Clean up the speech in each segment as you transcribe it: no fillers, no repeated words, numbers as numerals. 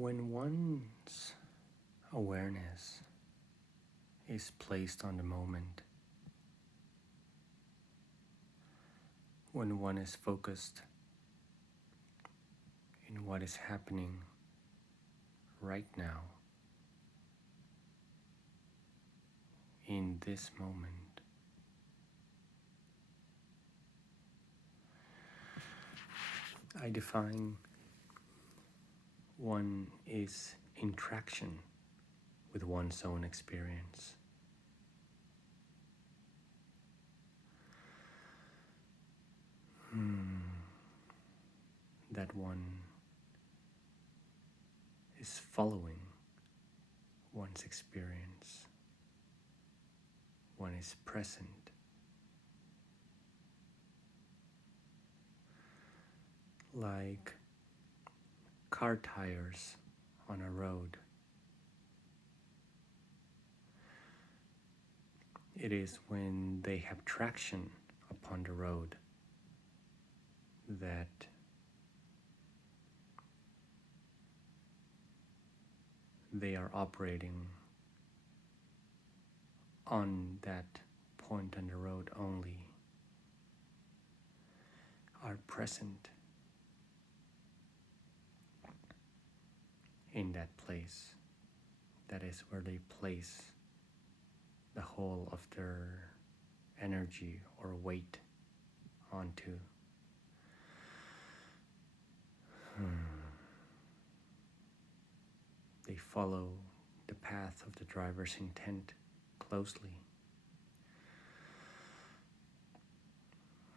When one's awareness is placed on the moment, when one is focused in what is happening right now, in this moment, I define one is in traction with one's own experience. That one is following one's experience. One is present. Like car tires on a road. It is when they have traction upon the road that they are operating on that point on the road only, are present in that place. That is where they place the whole of their energy or weight onto. They follow the path of the driver's intent closely.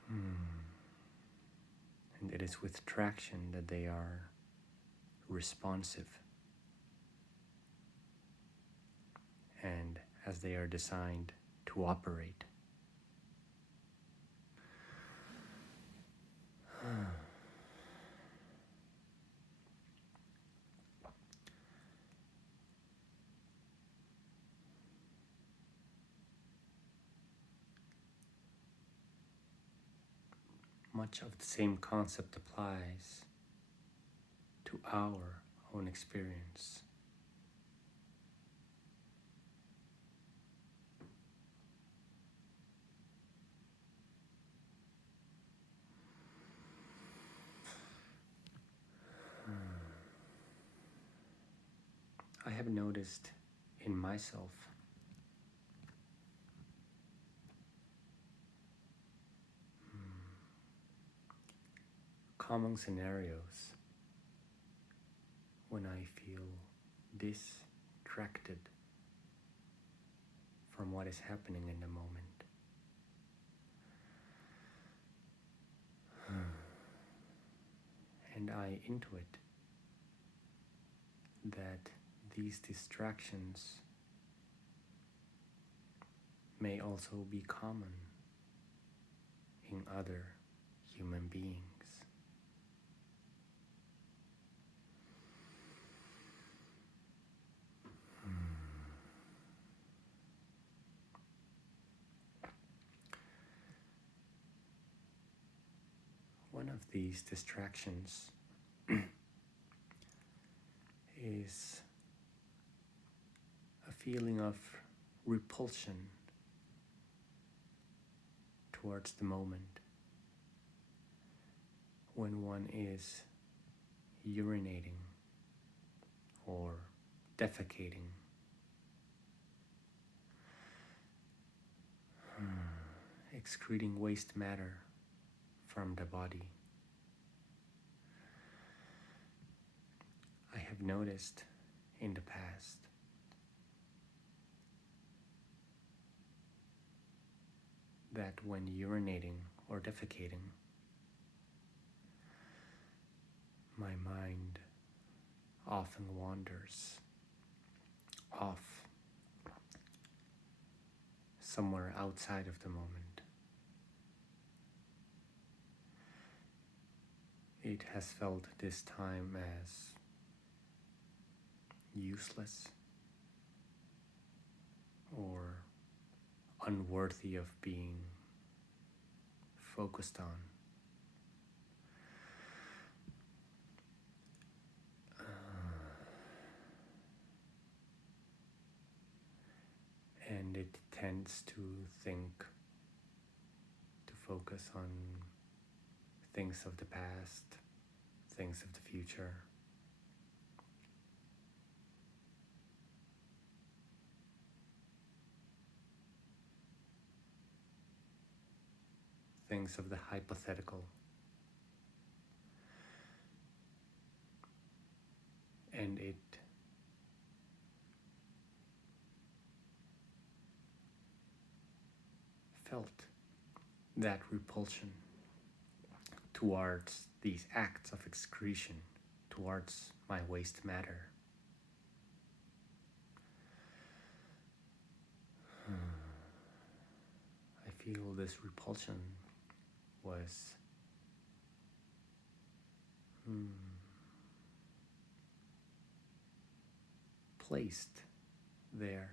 And it is with traction that they are responsive. And as they are designed to operate. Much of the same concept applies to our own experience. I have noticed in myself common scenarios when I feel distracted from what is happening in the moment. And I intuit that these distractions may also be common in other human beings. One of these distractions is a feeling of repulsion towards the moment when one is urinating or defecating, excreting waste matter from the body. I have noticed in the past that when urinating or defecating, my mind often wanders off somewhere outside of the moment. It has felt this time as useless or unworthy of being focused on. tends to think, to focus on things of the past, things of the future. Things of the hypothetical. And it felt that repulsion towards these acts of excretion, towards my waste matter. I feel this repulsion was placed there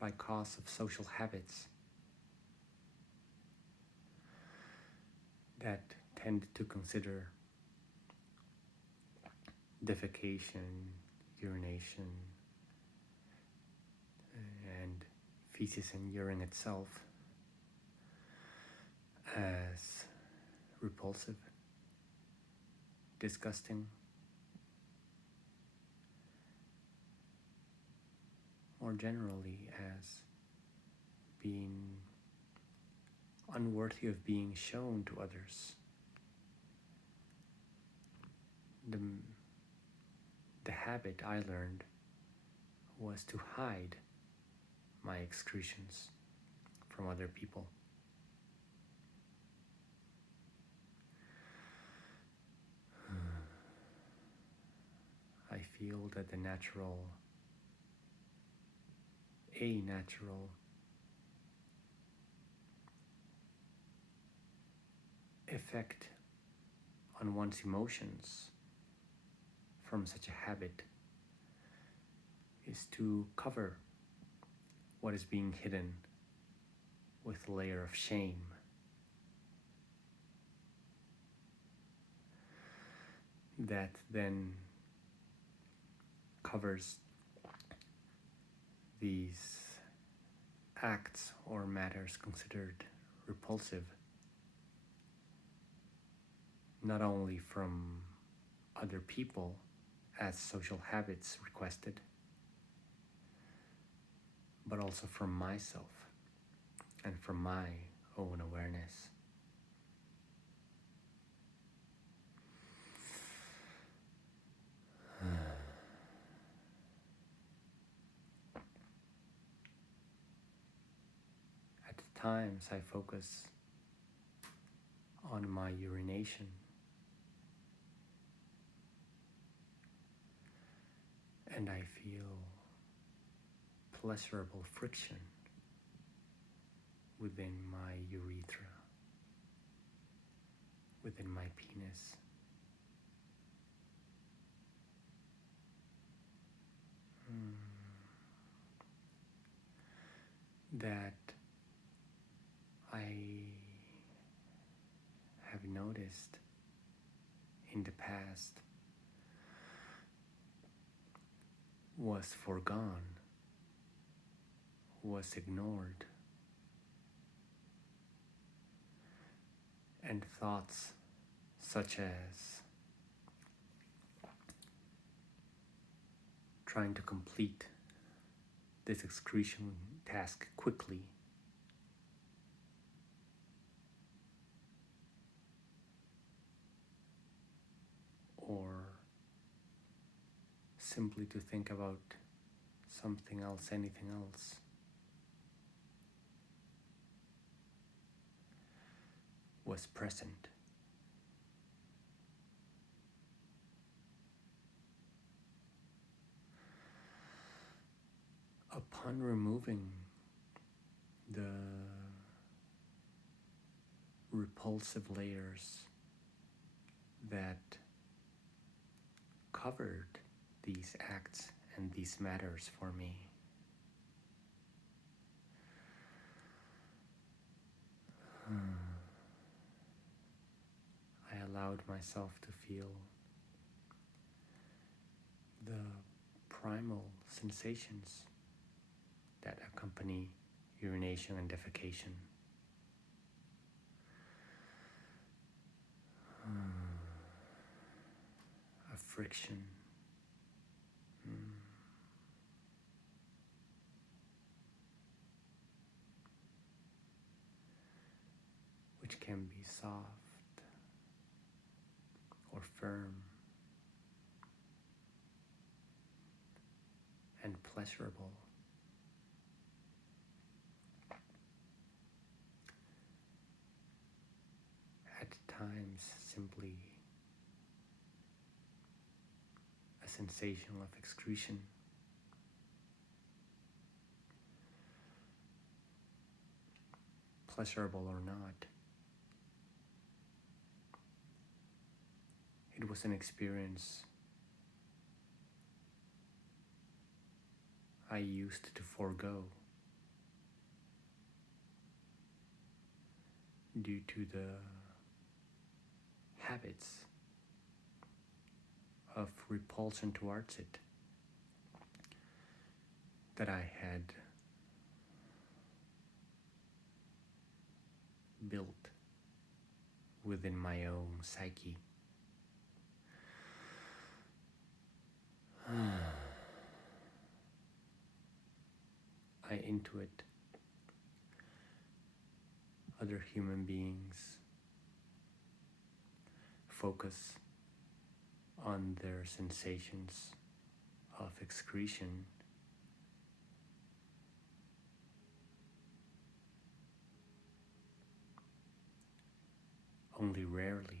by cause of social habits that tend to consider defecation, urination, and feces and urine itself as repulsive, disgusting, more generally as being unworthy of being shown to others. The habit I learned was to hide my excretions from other people. I feel that a natural effect on one's emotions from such a habit is to cover what is being hidden with a layer of shame. That then covers these acts or matters considered repulsive, not only from other people as social habits requested, but also from myself and from my own awareness. At times I focus on my urination, and I feel pleasurable friction within my urethra, within my penis. That I have noticed in the past was foregone, was ignored, and thoughts such as trying to complete this excretion task quickly, or simply to think about something else, anything else, was present. Upon removing the repulsive layers that covered these acts and these matters for me, I allowed myself to feel the primal sensations that accompany urination and defecation. A friction. Which can be soft or firm and pleasurable. At times, simply a sensation of excretion. Pleasurable or not, it was an experience I used to forego due to the habits of repulsion towards it that I had built within my own psyche. I intuit other human beings focus on their sensations of excretion only rarely.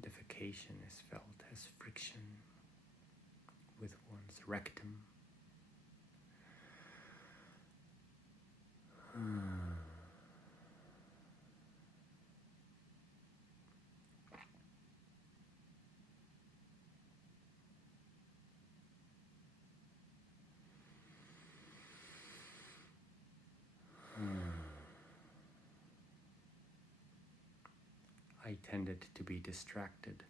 Defecation is felt as friction with one's rectum. I tended to be distracted.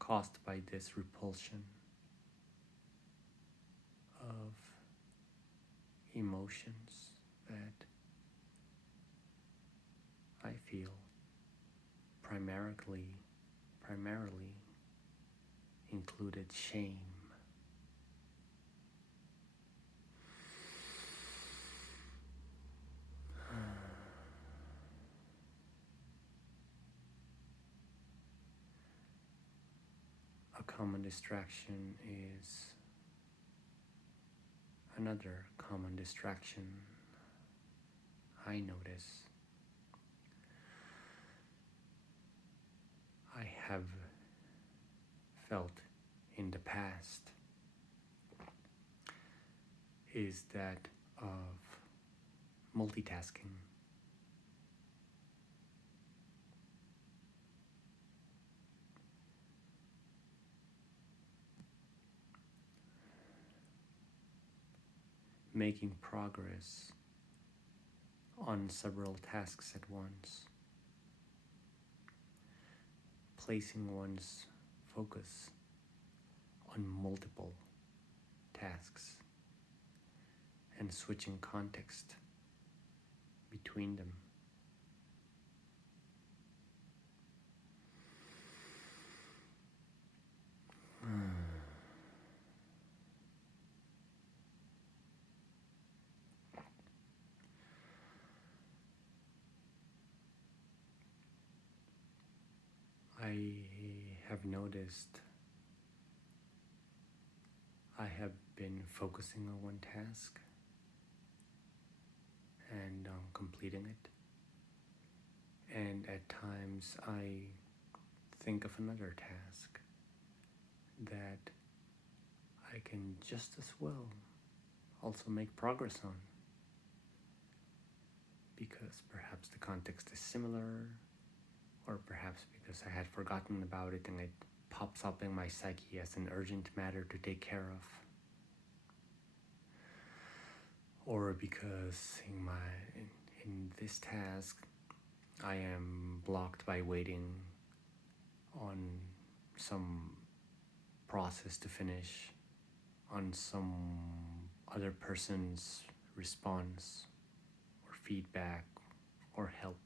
Caused by this repulsion of emotions that I feel primarily included shame. A common distraction is another common distraction I notice. I have felt in the past is that of multitasking. Making progress on several tasks at once. Placing one's focus on multiple tasks and switching context between them. I have noticed I have been focusing on one task and completing it. And at times I think of another task that I can just as well also make progress on, because perhaps the context is similar, or perhaps because I had forgotten about it and it pops up in my psyche as an urgent matter to take care of, or because in this task I am blocked by waiting on some process to finish, on some other person's response or feedback or help.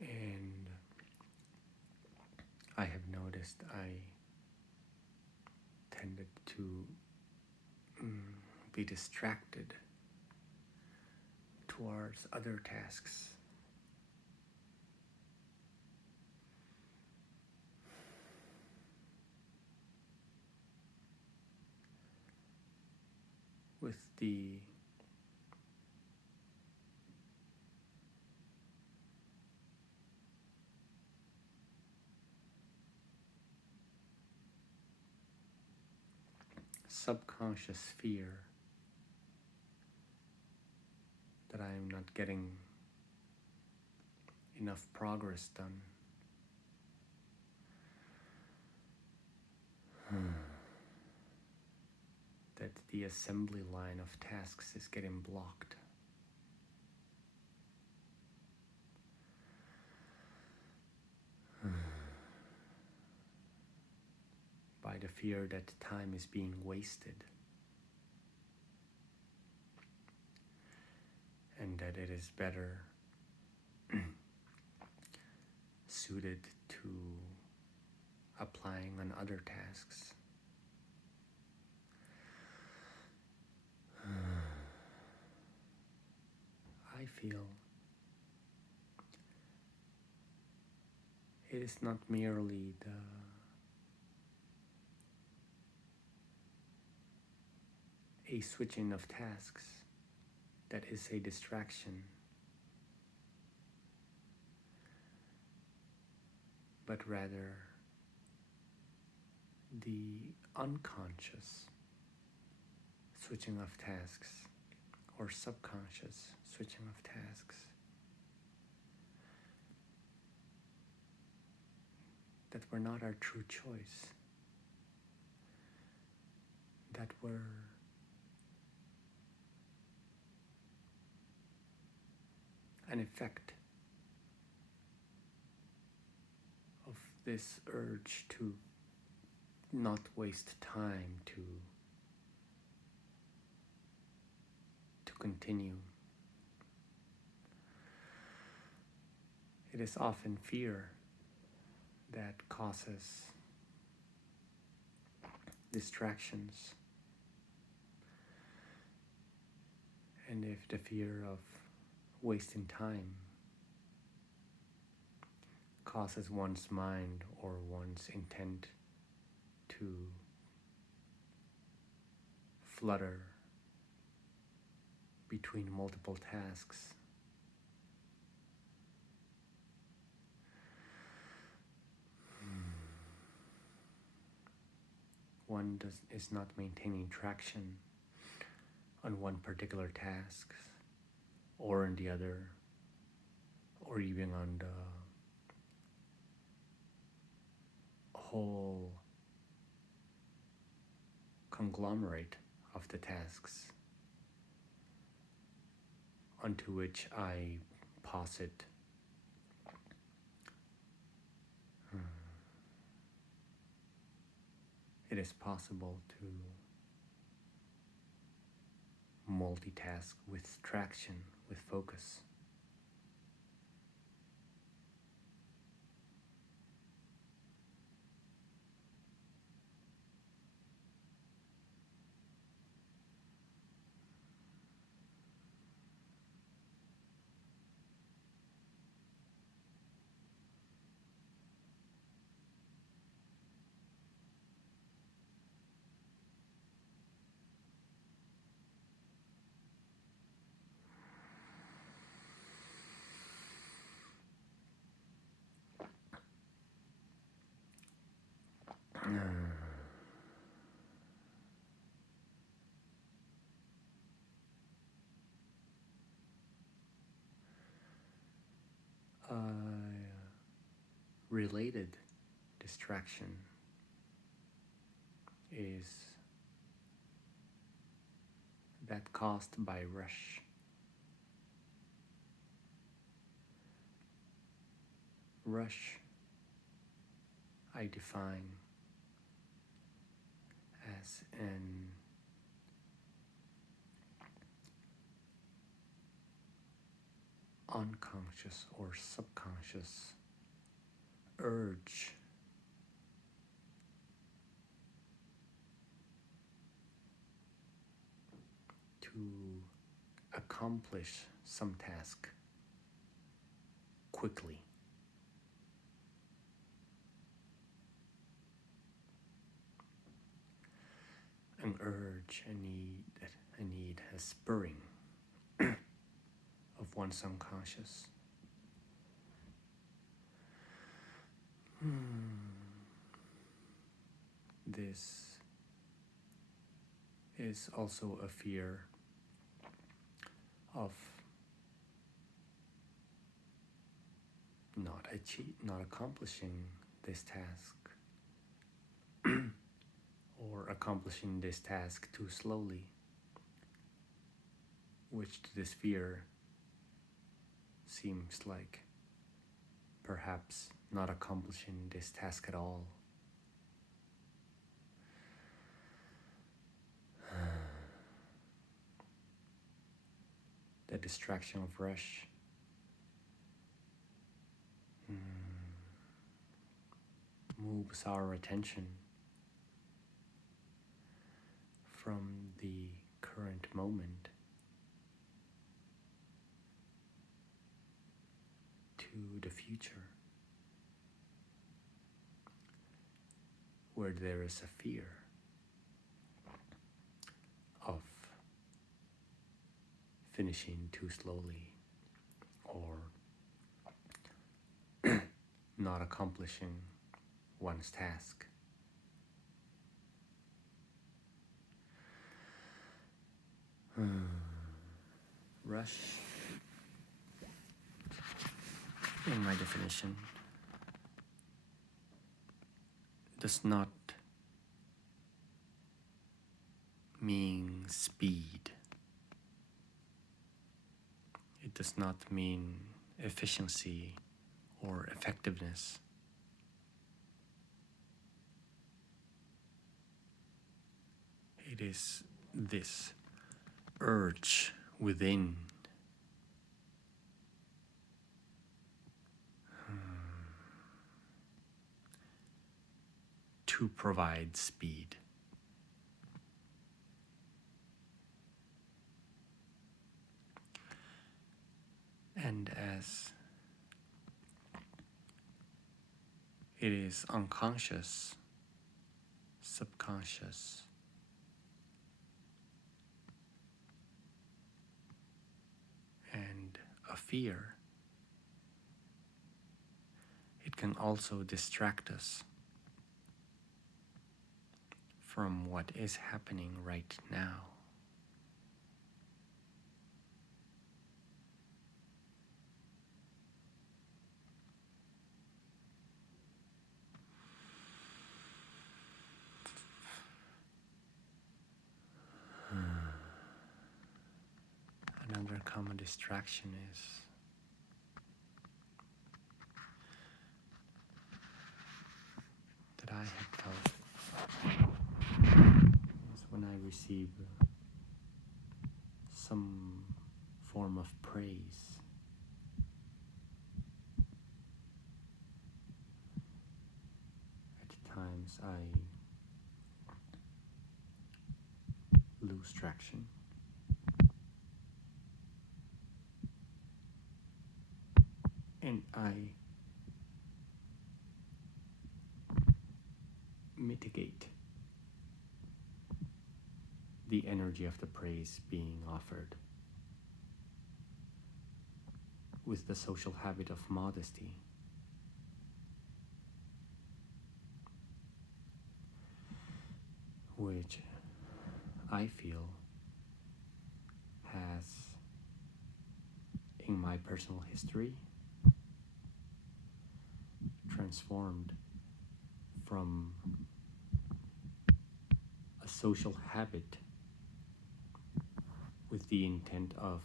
And I have noticed I tended to be distracted towards other tasks. With the subconscious fear that I am not getting enough progress done. That the assembly line of tasks is getting blocked. By the fear that time is being wasted, and that it is better suited to applying on other tasks. I feel it is not merely a switching of tasks that is a distraction, but rather the unconscious switching of tasks or subconscious switching of tasks that were not our true choice, that were an effect of this urge to not waste time, to continue. It is often fear that causes distractions. And if the fear of wasting time causes one's mind or one's intent to flutter between multiple tasks, one is not maintaining traction on one particular task or in the other, or even on the whole conglomerate of the tasks onto which I posit it is possible to multitask with traction, with focus. related distraction is that caused by rush. Rush, I define as an unconscious or subconscious urge to accomplish some task quickly. An urge, a need, a spurring of one's unconscious. This is also a fear of not accomplishing this task or accomplishing this task too slowly, which to this fear seems like perhaps not accomplishing this task at all. The distraction of rush moves our attention from the current moment to the future, where there is a fear of finishing too slowly or not accomplishing one's task. Rush, in my definition, does not mean speed. It does not mean efficiency or effectiveness. It is this urge within to provide speed. And as it is unconscious, subconscious, and a fear, it can also distract us from what is happening right now. Another common distraction is that I have felt is when I receive some form of praise. At times I lose traction. And I mitigate the energy of the praise being offered with the social habit of modesty. Which I feel has, in my personal history, transformed from a social habit with the intent of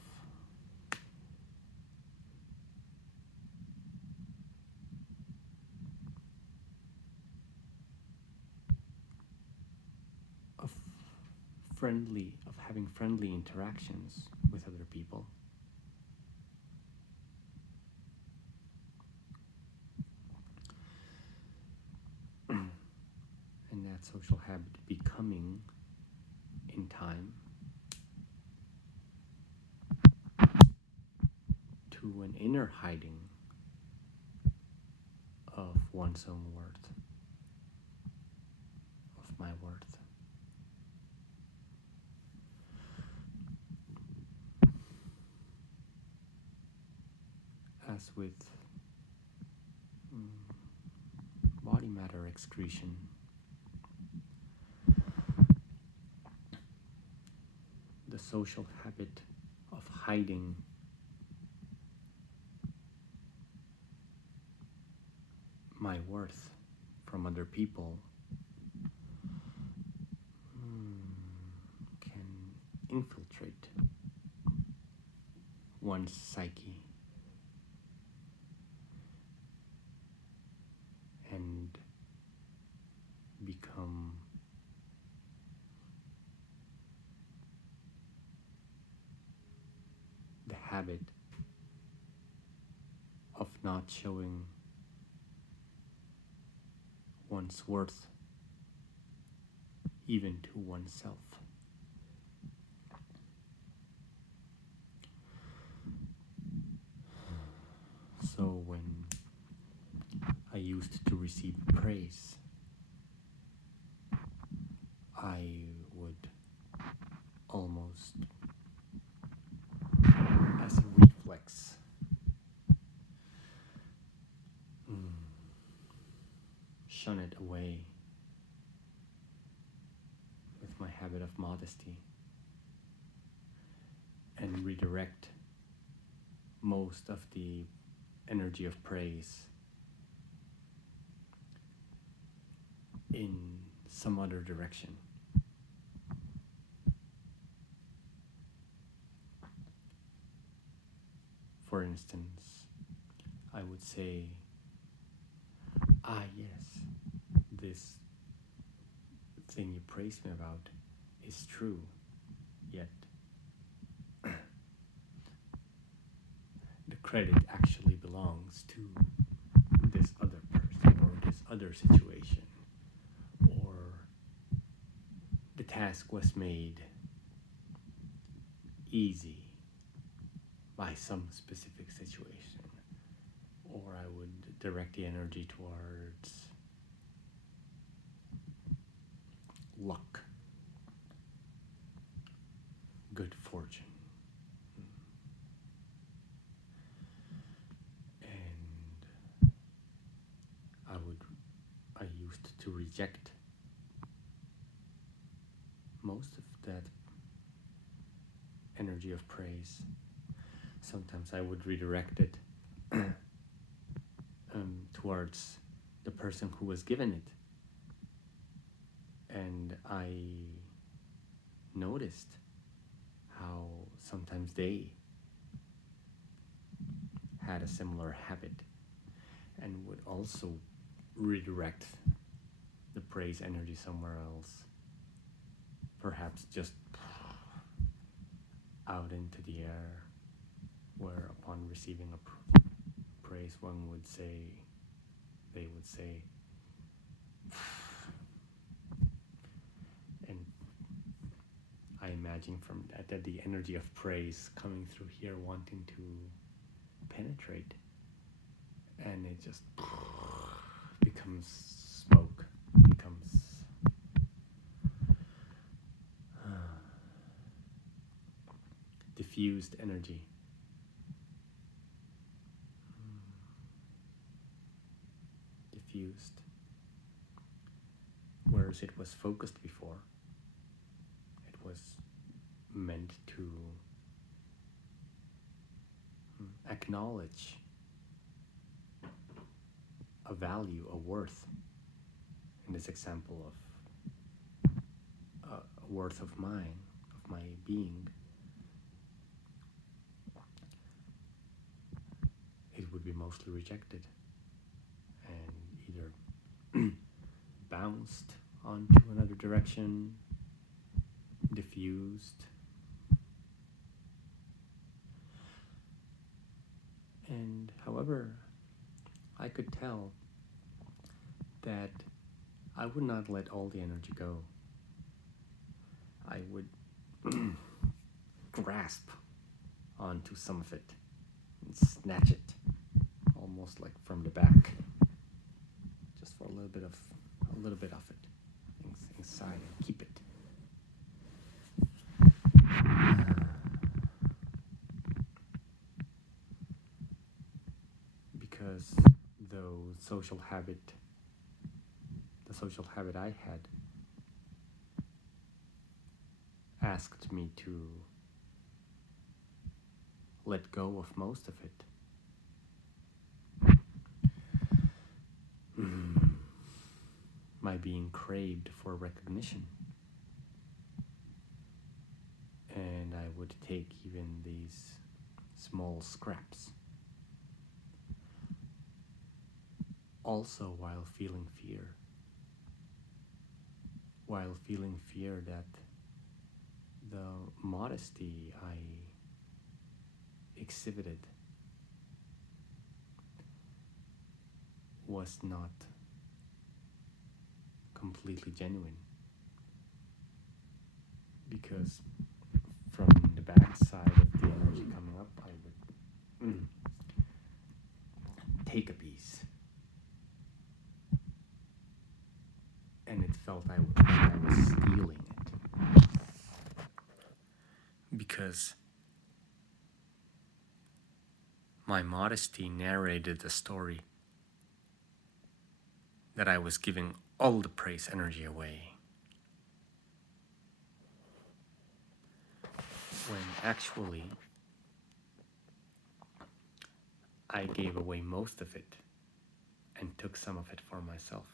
of having friendly interactions with other people, and that social habit becoming in time to an inner hiding of one's own worth, of my worth. As with body matter excretion, the social habit of hiding my worth from other people can infiltrate one's psyche and become the habit of not showing one's worth even to oneself. So when I used to receive praise, I would almost, as a reflex, shun it away with my habit of modesty and redirect most of the energy of praise in some other direction. For instance, I would say, yes, this thing you praised me about is true, yet the credit actually belongs to this other person or this other situation, or the task was made easy by some specific situation, or I would direct the energy towards luck, good fortune. And I used to reject most of that energy of praise. Sometimes I would redirect it towards the person who was given it. And I noticed how sometimes they had a similar habit and would also redirect the praise energy somewhere else, perhaps just out into the air, where upon receiving a praise they would say, and I imagine from that the energy of praise coming through here wanting to penetrate, and it just becomes smoke, becomes diffused energy. Diffused. Whereas it was focused before, it was meant to acknowledge a value, a worth, in this example of a worth of mine, of my being, it would be mostly rejected and either bounced onto another direction, diffused, and however, I could tell that I would not let all the energy go. I would grasp onto some of it and snatch it almost like from the back, just for a little bit of it inside and keep it. Because the social habit I had asked me to let go of most of it. My being craved for recognition. And I would take even these small scraps. Also while feeling fear. While feeling fear that the modesty I exhibited was not completely genuine, because from the backside of the energy coming up, I would take a piece, and it felt I was stealing it, because my modesty narrated the story that I was giving all the praise energy away, when actually I gave away most of it and took some of it for myself.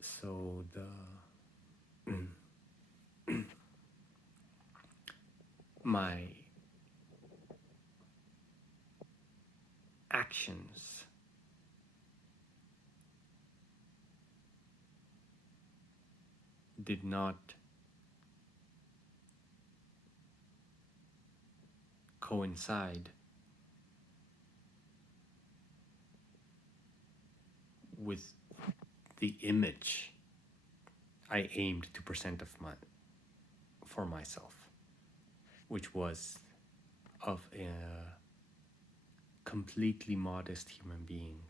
So my actions did not coincide with the image I aimed to present for myself, which was of a completely modest human being.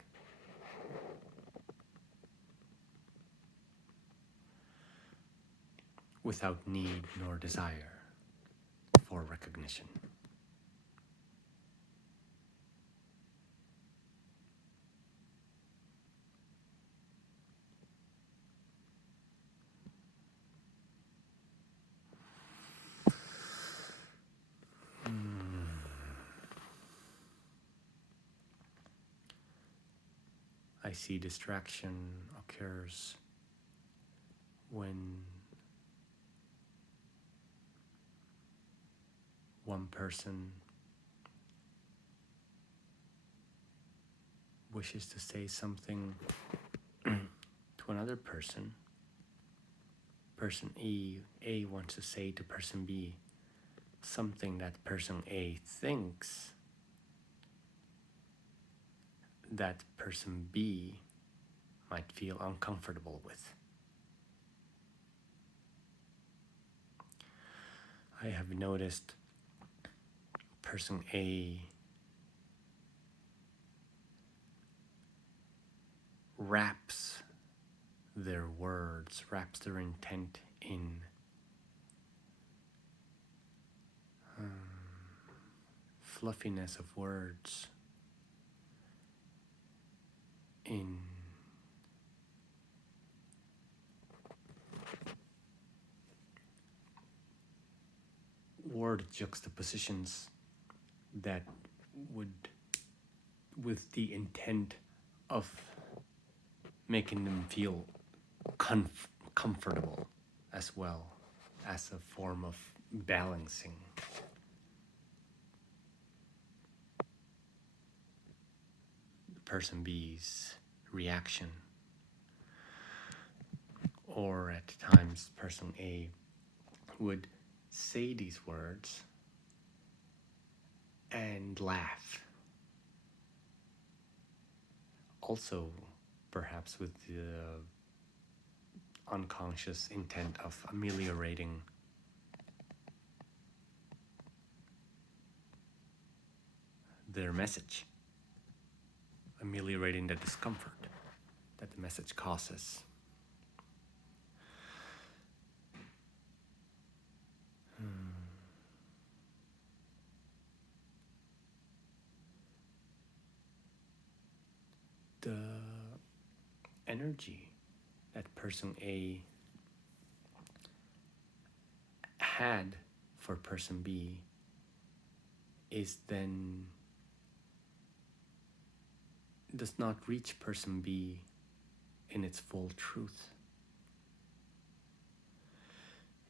Without need nor desire for recognition. I see distraction occurs when one person wishes to say something to another person. Person A wants to say to person B something that person A thinks that person B might feel uncomfortable with. I have noticed person A wraps their words, wraps their intent in fluffiness of words, in word juxtapositions that would with the intent of making them feel comfortable as well, as a form of balancing. Person B's reaction, or at times person A would say these words and laugh, also perhaps with the unconscious intent of ameliorating their message, ameliorating the discomfort that the message causes. The energy that person A had for person B is then does not reach person B in its full truth.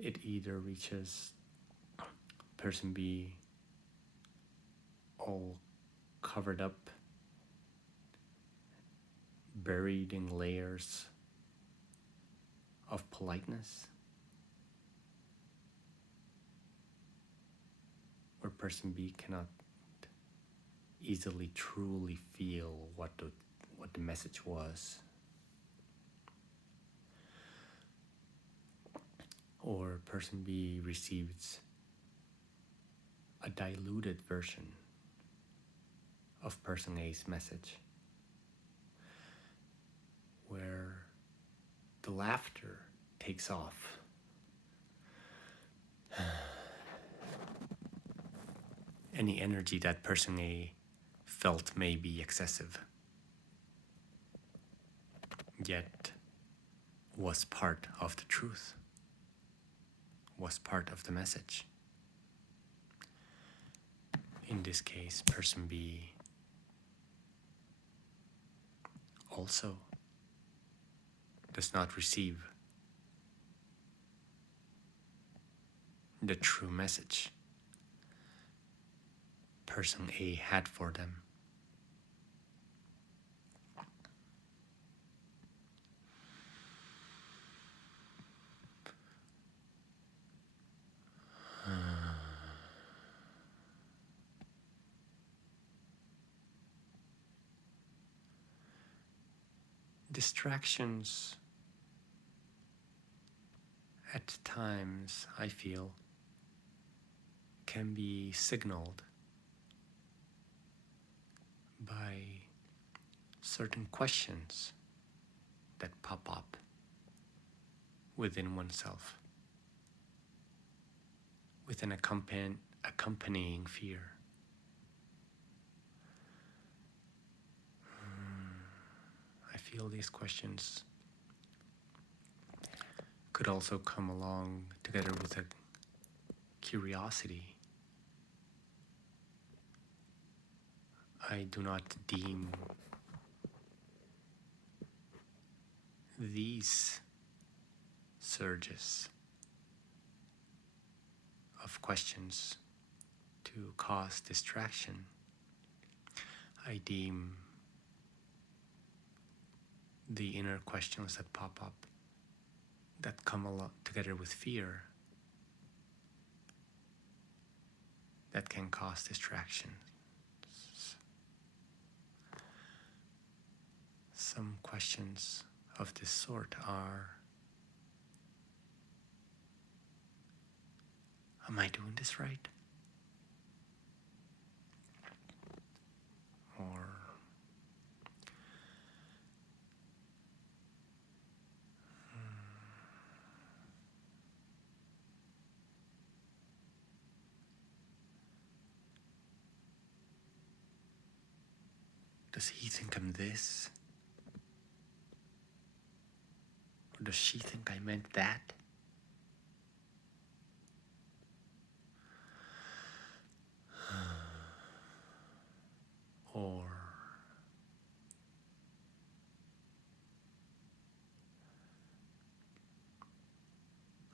It either reaches person B all covered up, buried in layers of politeness, where person B cannot easily truly feel what the message was, or person B receives a diluted version of person A's message, where the laughter takes off. Any energy that person A felt may be excessive, yet was part of the truth, was part of the message. In this case, person B also does not receive the true message person A had for them. Distractions at times, I feel, can be signaled by certain questions that pop up within oneself, with an accompanying fear. I feel these questions could also come along together with a curiosity. I do not deem these surges of questions to cause distraction. I deem the inner questions that pop up, that come along together with fear, that can cause distraction. Some questions of this sort are, am I doing this right? Or does he think I'm this? Or does she think I meant that? Or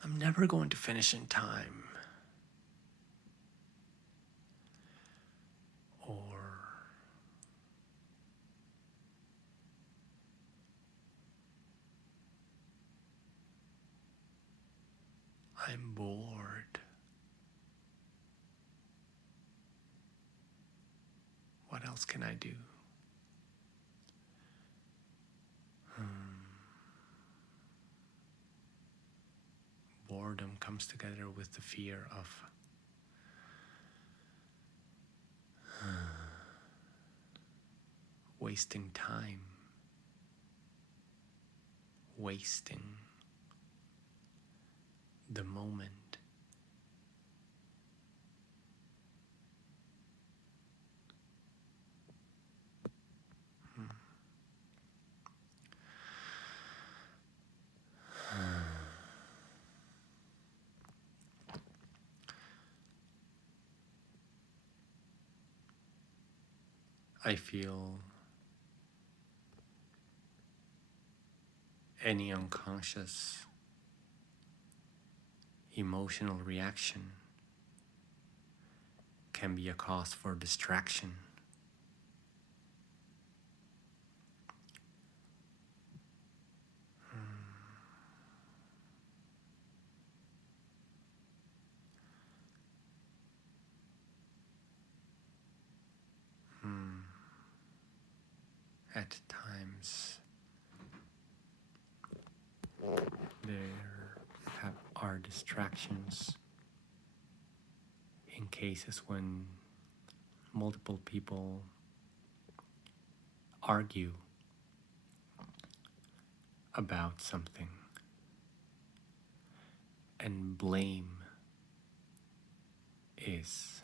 I'm never going to finish in time. Or I'm bored. What else can I do? Boredom comes together with the fear of wasting time, wasting the moment. I feel any unconscious emotional reaction can be a cause for distraction. At times, are distractions in cases when multiple people argue about something and blame is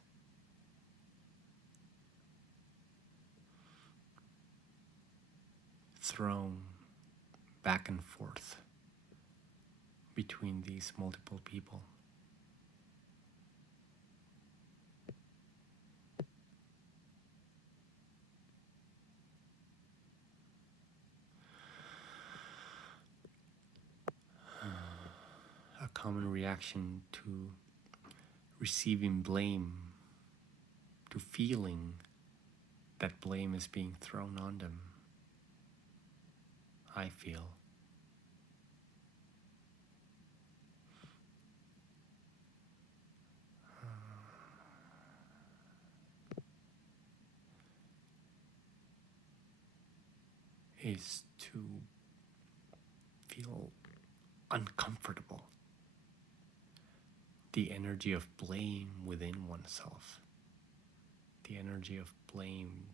thrown back and forth between these multiple people. A common reaction to receiving blame, to feeling that blame is being thrown on them, I feel, is to feel uncomfortable. The energy of blame within oneself. The energy of blame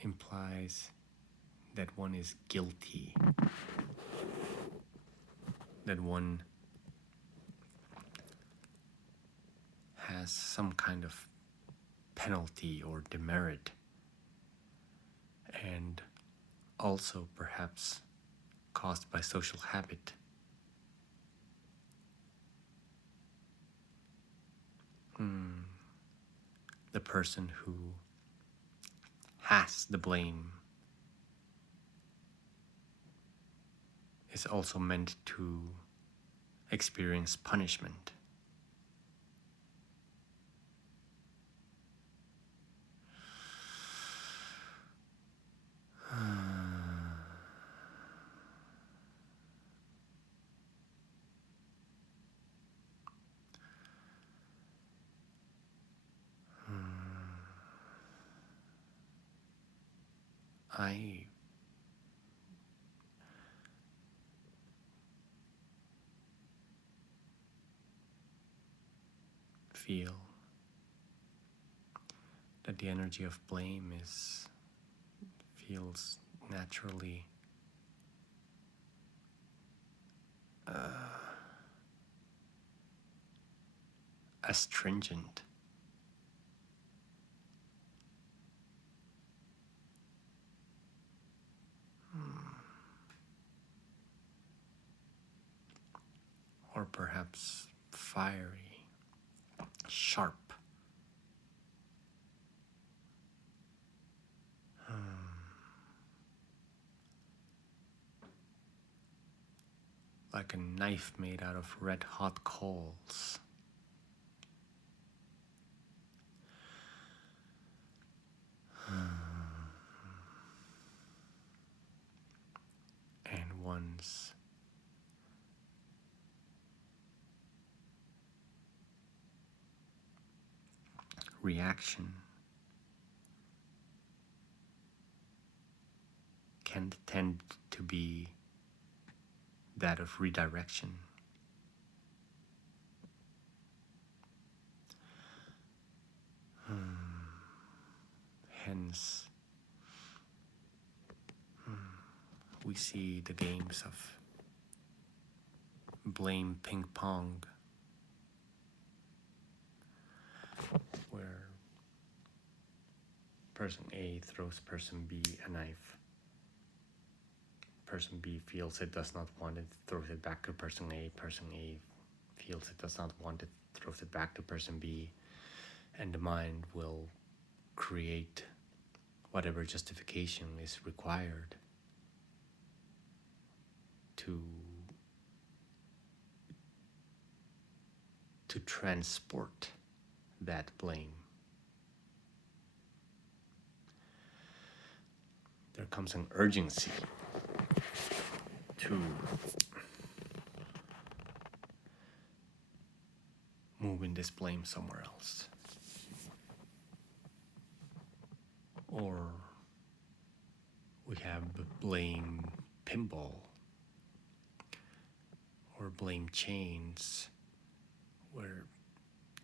implies that one is guilty, that one has some kind of penalty or demerit, and also perhaps caused by social habit. The person who has the blame is also meant to experience punishment. I feel that the energy of blame feels naturally astringent. Or perhaps fiery, sharp. like a knife made out of red hot coals. And one's reaction can tend to be that of redirection. Hence, we see the games of blame ping pong, where person A throws person B a knife. Person B feels it does not want it, throws it back to person A. Person A feels it does not want it, throws it back to person B. And the mind will create whatever justification is required to transport that blame. There comes an urgency to moving this blame somewhere else. Or we have blame pinball or blame chains, where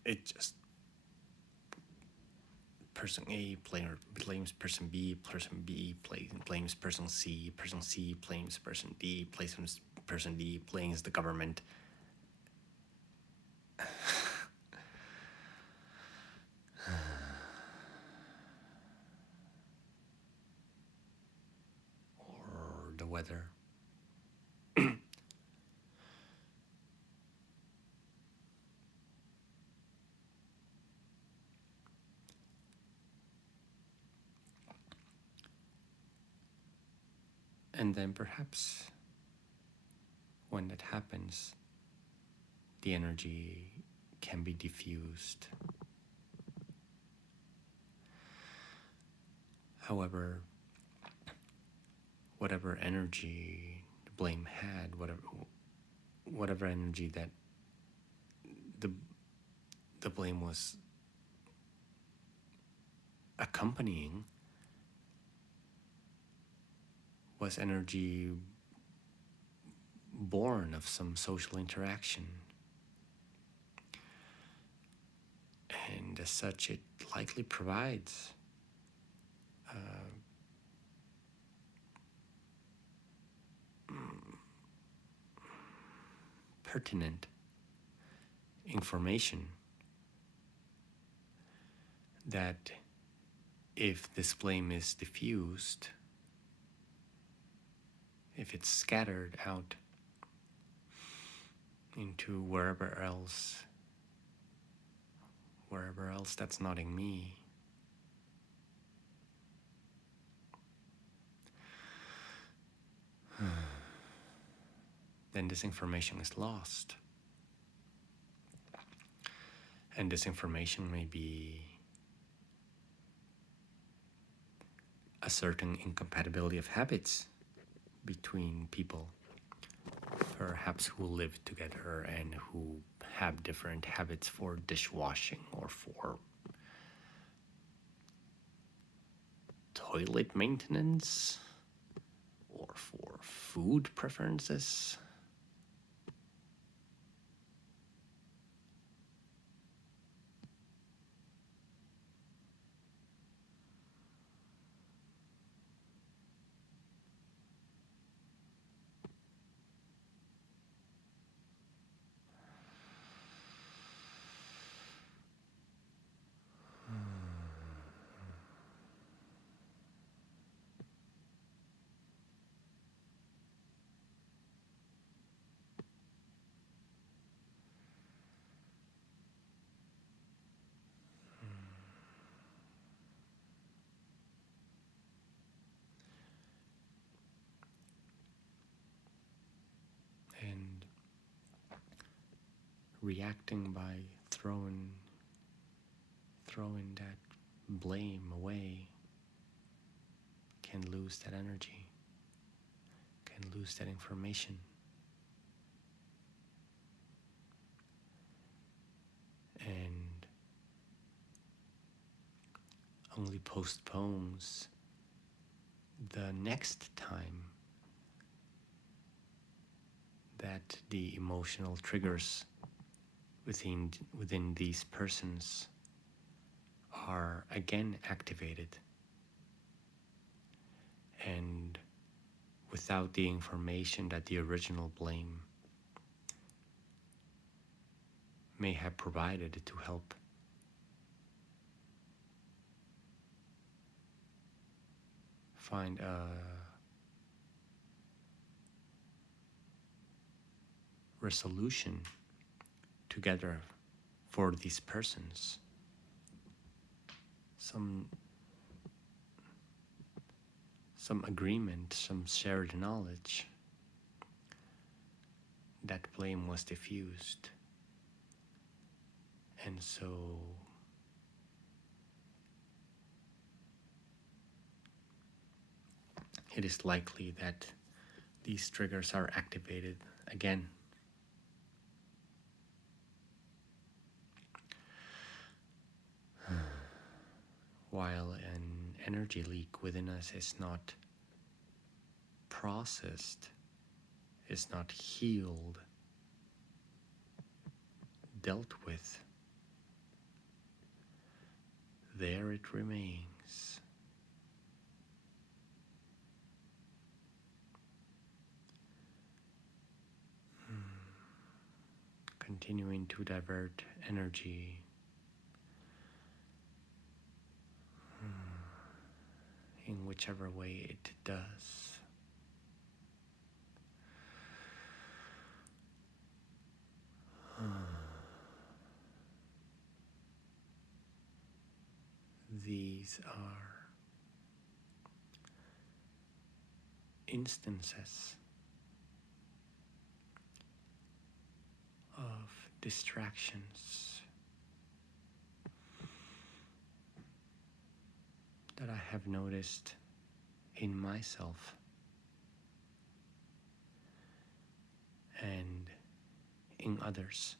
it just person A blames person B blames person C blames person D, person D blames the government. Or the weather. And then perhaps when that happens, the energy can be diffused. However, whatever energy the blame had, whatever energy that the blame was accompanying, was energy born of some social interaction. And as such, it likely provides pertinent information that if this blame is diffused, if it's scattered out into wherever else that's not in me, then this information is lost. And this information may be a certain incompatibility of habits between people, perhaps who live together and who have different habits for dishwashing or for toilet maintenance or for food preferences. reacting by throwing that blame away can lose that energy, can lose that information. And only postpones the next time that the emotional triggers within these persons are again activated, and without the information that the original blame may have provided to help find a resolution together for these persons. Some agreement, some shared knowledge that blame was diffused. And so it is likely that these triggers are activated again. While an energy leak within us is not processed, is not healed, dealt with, there it remains. Continuing to divert energy in whichever way it does. These are instances of distractions that I have noticed in myself and in others.